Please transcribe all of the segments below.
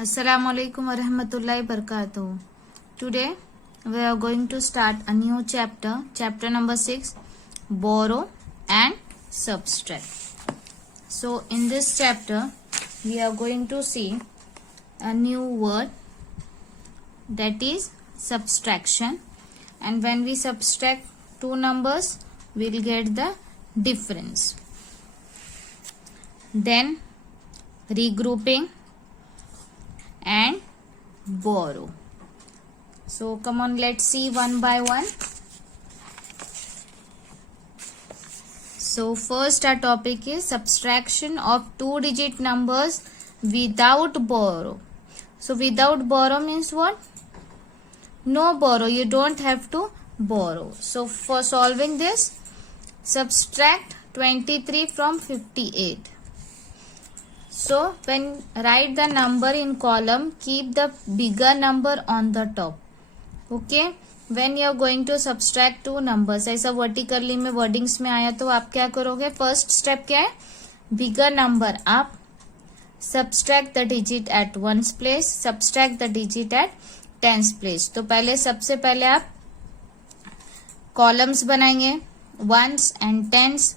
Assalamualaikum warahmatullahi wabarakatuh. Today we are going to start a new chapter, chapter number 6, borrow and subtract. So in this chapter we are going to see a new word, that is subtraction, and when we subtract two numbers we'll get the difference. Then regrouping and borrow. So come on, let's see one by one. So first our topic is subtraction of two-digit numbers without borrow. So without borrow means what? No borrow, you don't have to borrow. So for solving this, subtract 23 from 58. So when write the number in column, keep the bigger number on the top. Okay, when you are going to subtract two numbers, ऐसा vertically में wordings में आया तो आप क्या करोगे? First step क्या है? बिगर नंबर आप subtract the digit at ones place, subtract the digit at tens place. तो पहले सबसे पहले आप कॉलम्स बनाएंगे, ones and tens,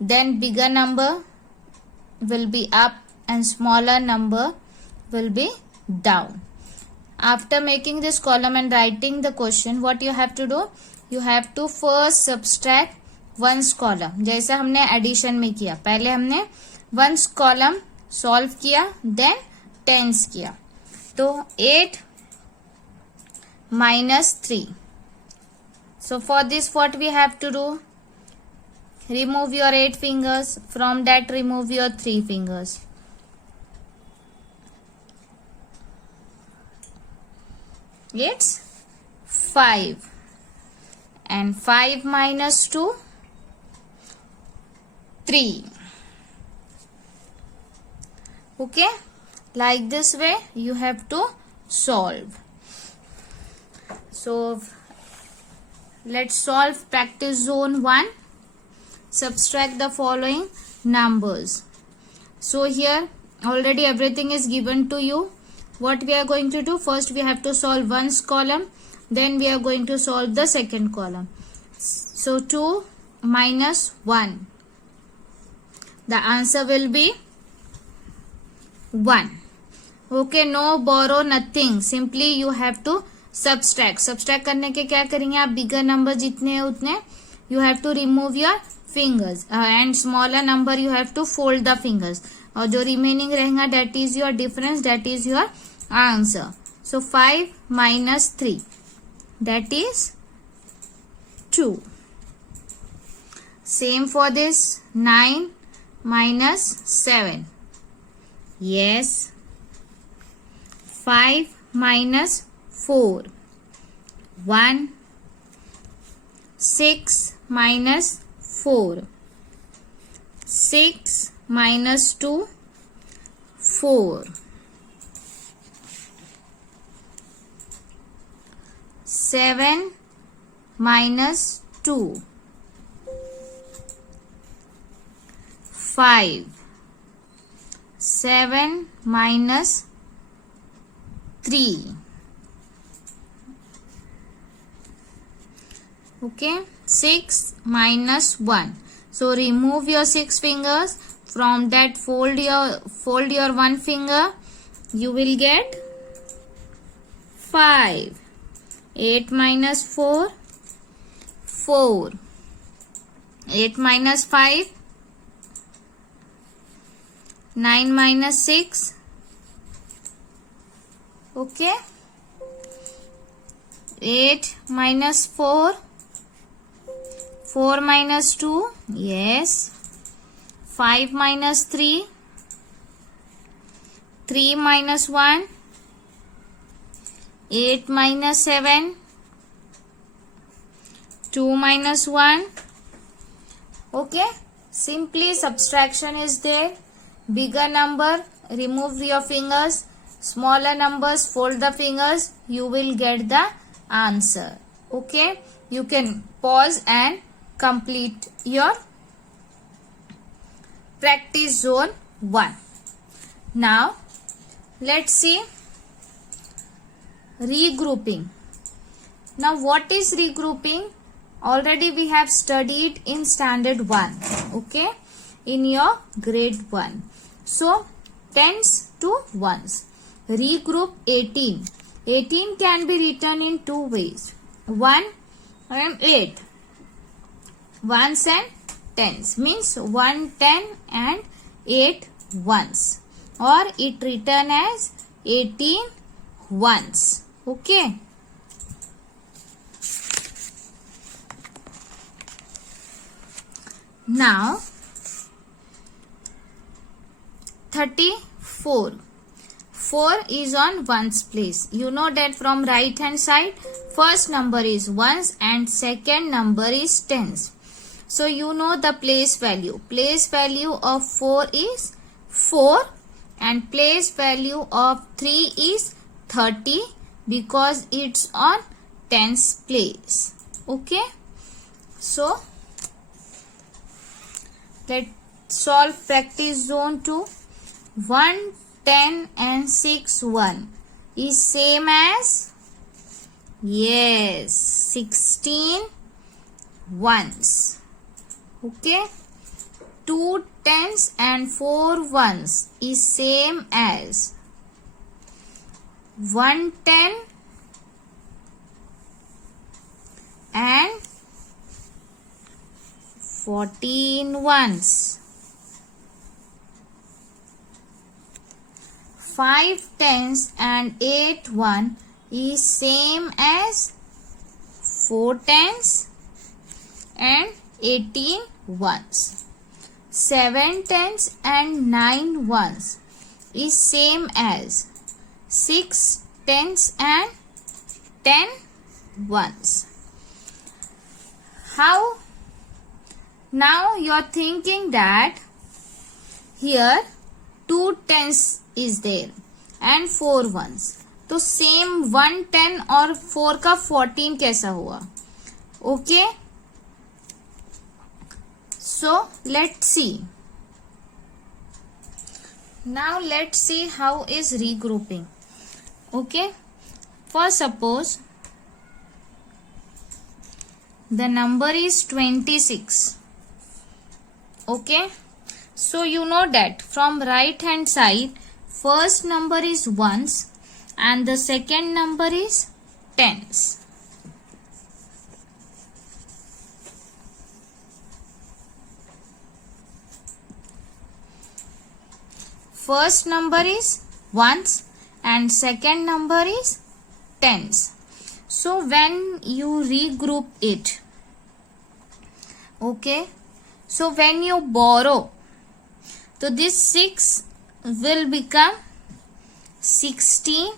then bigger number will be up and smaller number will be down. After making this column and writing the question, what you have to do? You have to first subtract ones column. जैसा हमने addition में किया, पहले हमने ones column solve किया, then tense किया. तो 8 minus 3. So for this what we have to do? Remove your 8 fingers. From that remove your 3 fingers. It's 5. And 5 minus 2, 3. Okay? Like this way you have to solve. So let's solve practice zone 1. Subtract the following numbers. So here already everything is given to you. What we are going to do? First we have to solve ones column, then we are going to solve the second column. So 2 minus 1. The answer will be 1. Okay, no borrow, nothing. Simply you have to subtract. Subtract करने के क्या करेंगे आप? Bigger number जितने हैं उतने you have to remove your fingers and smaller number you have to fold the fingers. और जो remaining रहेगा that is your difference, that is your answer. So 5 minus 3, that is 2. Same for this, 9 minus 7. Yes. 5 minus 4. 1. 6 minus 4. 6 minus 2, 4. 7 minus 2, 5. 7 minus 3. Okay, 6 minus 1. So remove your 6 fingers. From that fold your one finger. You will get 5. 8 minus 4, 4. 8 minus 5, 9 minus 6. Okay. 8 minus 4, 4 minus 2. Yes. 5 minus 3, 3 minus 1, 8 minus 7, 2 minus 1. Okay, simply subtraction is there. Bigger number, remove your fingers. Smaller numbers, fold the fingers. You will get the answer. Okay, you can pause and complete your practice zone 1. Now let's see regrouping. Now what is regrouping? Already we have studied in standard 1, okay, in your grade 1. So tens to ones. Regroup 18. 18 can be written in two ways, 1 and 8. Ones and tens means 1 10 and 8 ones, or it written as 18 ones. Okay. Now 34. 4 is on ones place. You know that from right hand side, first number is ones and second number is tens. So you know the place value. Place value of 4 is 4 and place value of 3 is 30 because it's on tens place. Okay. So let's solve practice zone 2. 1 10 and 6 1 is same as, yes, 16 ones. Okay. 2 tens and 4 ones is same as 1 10 and 14 ones. 5 tens and 8 1 is same as 4 tens and 18 ones. 7 tens and 9 ones is same as 6 tens and 10 ones. How? Now you are thinking that here 2 tens is there and 4 ones. तो same 1 10 और 4 का 14 कैसा हुआ? Okay. So let's see. Now let's see how is regrouping. Okay. First suppose the number is 26. Okay. So you know that from right hand side, first number is ones and the second number is tens. First number is ones and second number is tens. So when you regroup it, okay, so when you borrow, so this 6 will become 16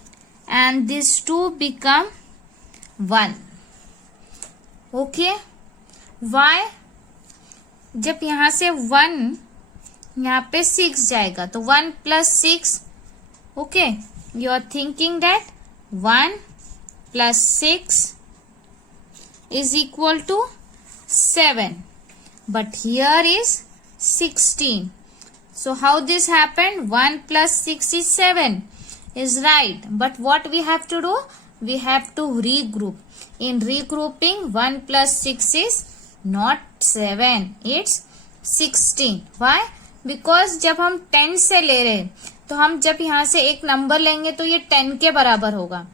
and this 2 become 1. Okay. Why? जब यहाँ से 1 यहाँ पे 6 जाएगा तो 1 plus 6. Okay. You are thinking that 1 plus 6 is equal to 7. But here is 16. So how this happened? 1 plus 6 is 7. Is right. But what we have to do? We have to regroup. In regrouping, 1 plus 6 is not 7. It's 16. Why? Because जब हम 10 से ले रहे हैं तो हम जब यहाँ से एक नंबर लेंगे तो ये 10 के बराबर होगा.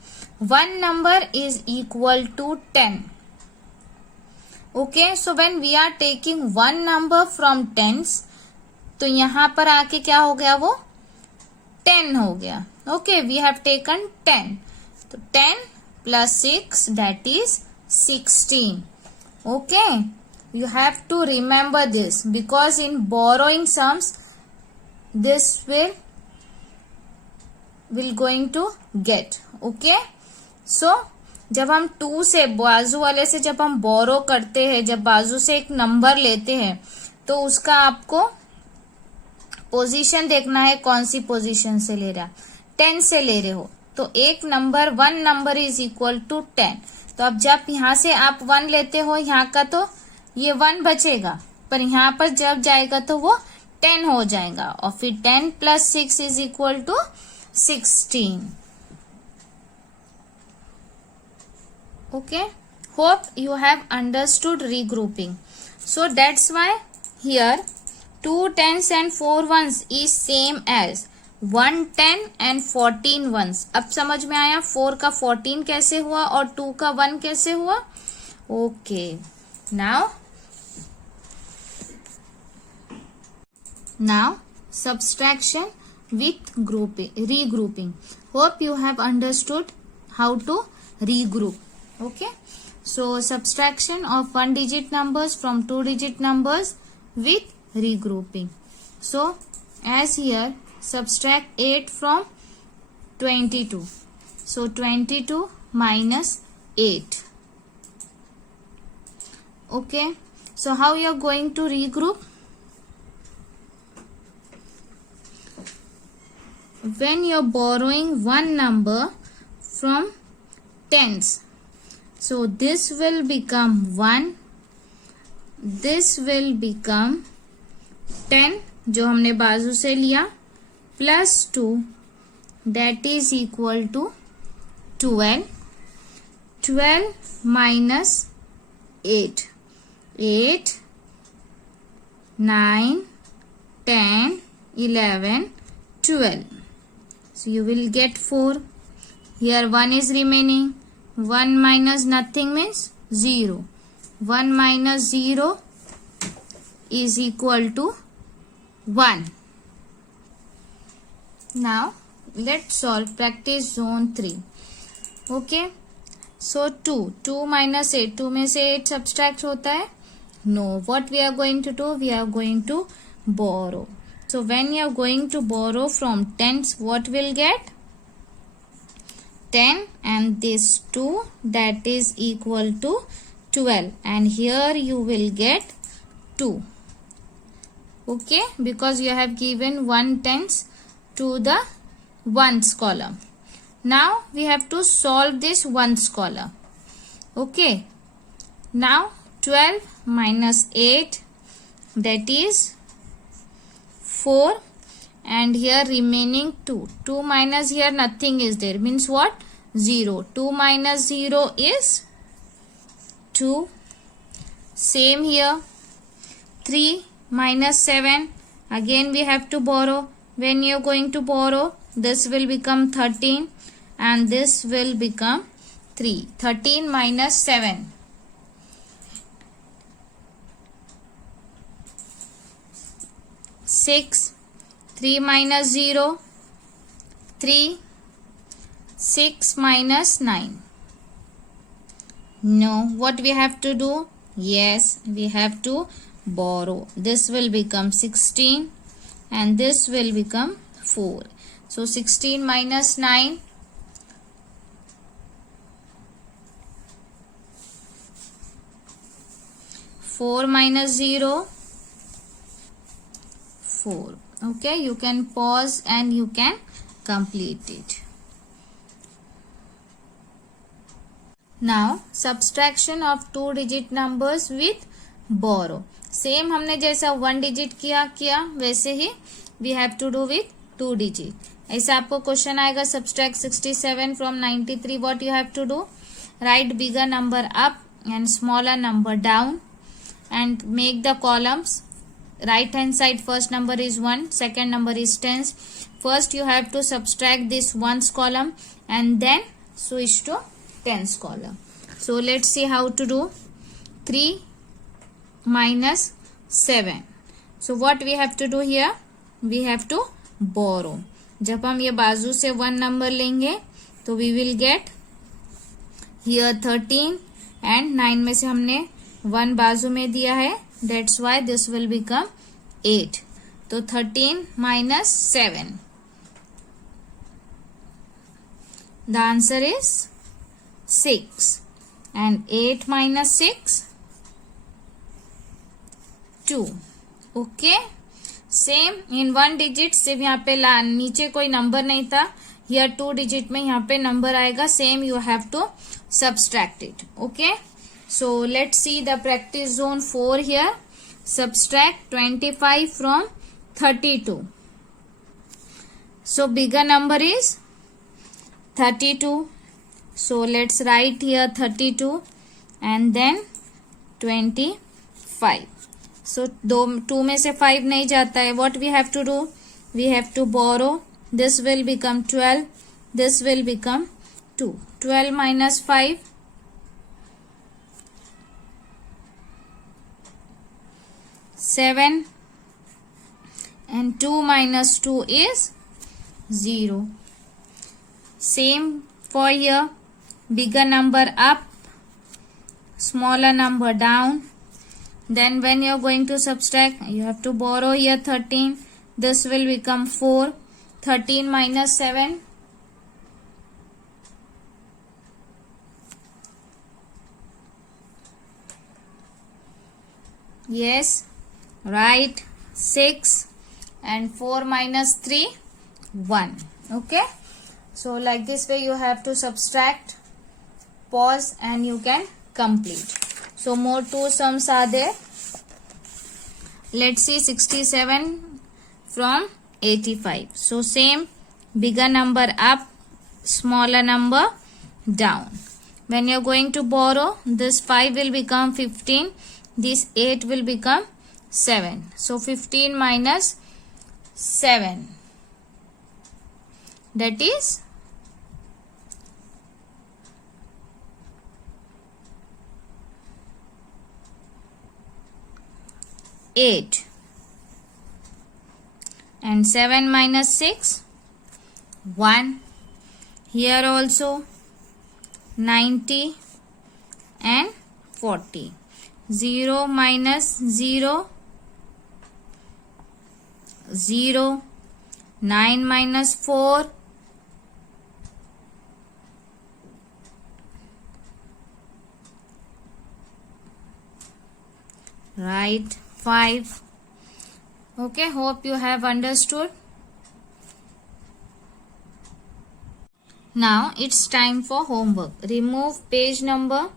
1 number is equal to 10. Okay. So when we are taking one number from tens, तो यहाँ पर आके क्या हो गया? वो 10 हो गया. Okay, we have taken 10. तो 10 plus 6 that is 16. Okay, you have to remember this because in borrowing sums this will going to get. Okay, so जब हम 2 से बाजू वाले से जब हम बोरो करते हैं, जब बाजू से एक नंबर लेते हैं तो उसका आपको पोजीशन देखना है, कौन सी पोजीशन से ले रहा. 10 से ले रहे हो तो एक number 1 number is equal to 10. तो अब जब यहाँ से आप 1 लेते हो यहाँ का तो ये 1 बचेगा, पर यहाँ पर जब जाएगा तो वो 10 हो जाएगा और फिर 10 plus 6 is equal to 16. Okay, hope you have understood regrouping. So that's why here 2 tens and 4 ones is same as 1 10 and 14 ones. अब समझ में आया 4 का 14 कैसे हुआ और 2 का 1 कैसे हुआ. Okay, now subtraction with regrouping. Hope you have understood how to regroup. Okay, so subtraction of 1 digit numbers from 2 digit numbers with regrouping. So as here, subtract 8 from 22. So 22 minus 8. Okay, so how you are going to regroup? When you are borrowing one number from tens, so this will become 1, this will become 10 जो हमने बाजू से लिया, plus 2 that is equal to 12. 12 minus 8. 8, 9, 10, 11, 12. So you will get 4. Here 1 is remaining. 1 minus nothing means 0. 1 minus 0 is equal to 1. Now let's solve practice zone 3. Okay. So 2 minus 8. 2 में से 8 subtract होता है? No. What we are going to do? We are going to borrow. So when you are going to borrow from tens, what will get? 10 and this 2 that is equal to 12, and here you will get 2. Okay, because you have given 1 tens to the ones column. Now we have to solve this ones column. Okay, now 12 minus 8 that is 4, and here remaining 2. 2 minus here nothing is there, means what? 0. 2 minus 0 is 2. Same here. 3 minus 7, again we have to borrow. When you are going to borrow, this will become 13 and this will become 3. 13 minus 7. 6. 3 minus 0. 3. 6 minus 9. No, what we have to do? Yes, we have to borrow. This will become 16 and this will become 4. So 16 minus 9. 4 minus 0. 4. Okay, you can pause and you can complete it. Now subtraction of 2 digit numbers with borrow. Same हमने जैसा 1 digit किया वैसे ही we have to do with 2 digit. ऐसा आपको question आएगा, subtract 67 from 93. What you have to do? Write bigger number up and smaller number down and make the columns. Right hand side first number is 1, second number is tens. First you have to subtract this ones column and then switch to tens column. So let's see how to do. 3 minus 7. So what we have to do here? We have to borrow. जब हम ये बाजू से 1 number लेंगे तो we will get here 13 and 9 में से हमने 1 बाजू में दिया है, that's why this will become 8. तो 13 minus 7. The answer is 6. And 8 minus 6? 2. Okay. Same in 1 digit सिर्फ यहाँ पे नीचे कोई नंबर नहीं था, here 2 डिजिट में यहाँ पे नंबर आएगा. Same you have to subtract it. Okay. So let's see the practice zone 4 here. Subtract 25 from 32. So bigger number is 32. So let's write here 32 and then 25. So 2 में से 5 नहीं जाता है. What we have to do? We have to borrow. This will become 12. This will become 2. 12 minus 5. 7. And 2 minus 2 is 0. Same for here. Bigger number up, smaller number down. Then when you are going to subtract, you have to borrow here 13. This will become 4. 13 minus 7. Yes, right. 6. And 4 minus 3, 1. Okay. So like this way you have to subtract, pause, and you can complete. So more 2 sums are there. Let's see 67 from 85. So same, bigger number up, smaller number down. When you are going to borrow, this 5 will become 15. This 8 will become 7. So 15 minus 7. That is 8. And 7 minus 6, 1. Here also 90 and 40. 0 minus 0, 0. 9 minus 4, 5. Okay, hope you have understood. Now it's time for homework. Remove page number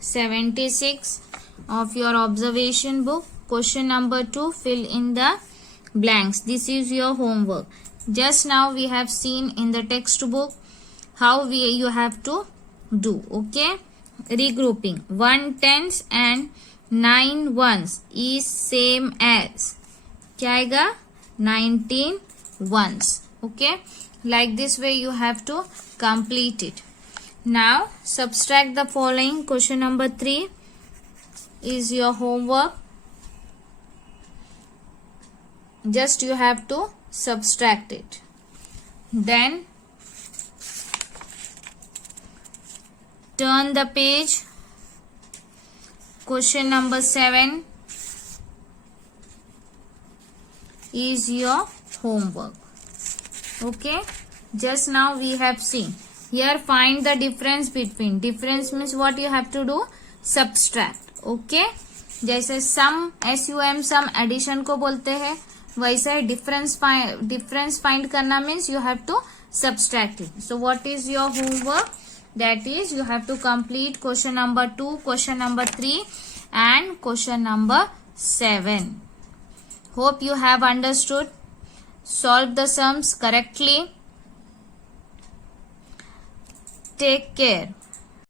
76 of your observation book. Question number 2, fill in the blanks. This is your homework. Just now we have seen in the textbook how you have to do. Okay, regrouping. 1 tens and 9 ones is same as क्या आएगा 19 ones. Okay, like this way you have to complete it. Now subtract the following. Question number 3 is your homework. Just you have to subtract it. Then turn the page. Question number 7 is your homework. Okay, just now we have seen here, find the difference between. Difference means what you have to do, subtract. Okay, जैसे sum SUM sum addition को बोलते हैं, वैसे difference find करना means you have to subtract it. So what is your homework? That is, you have to complete question number 2, question number 3 and question number 7. Hope you have understood. Solve the sums correctly. Take care.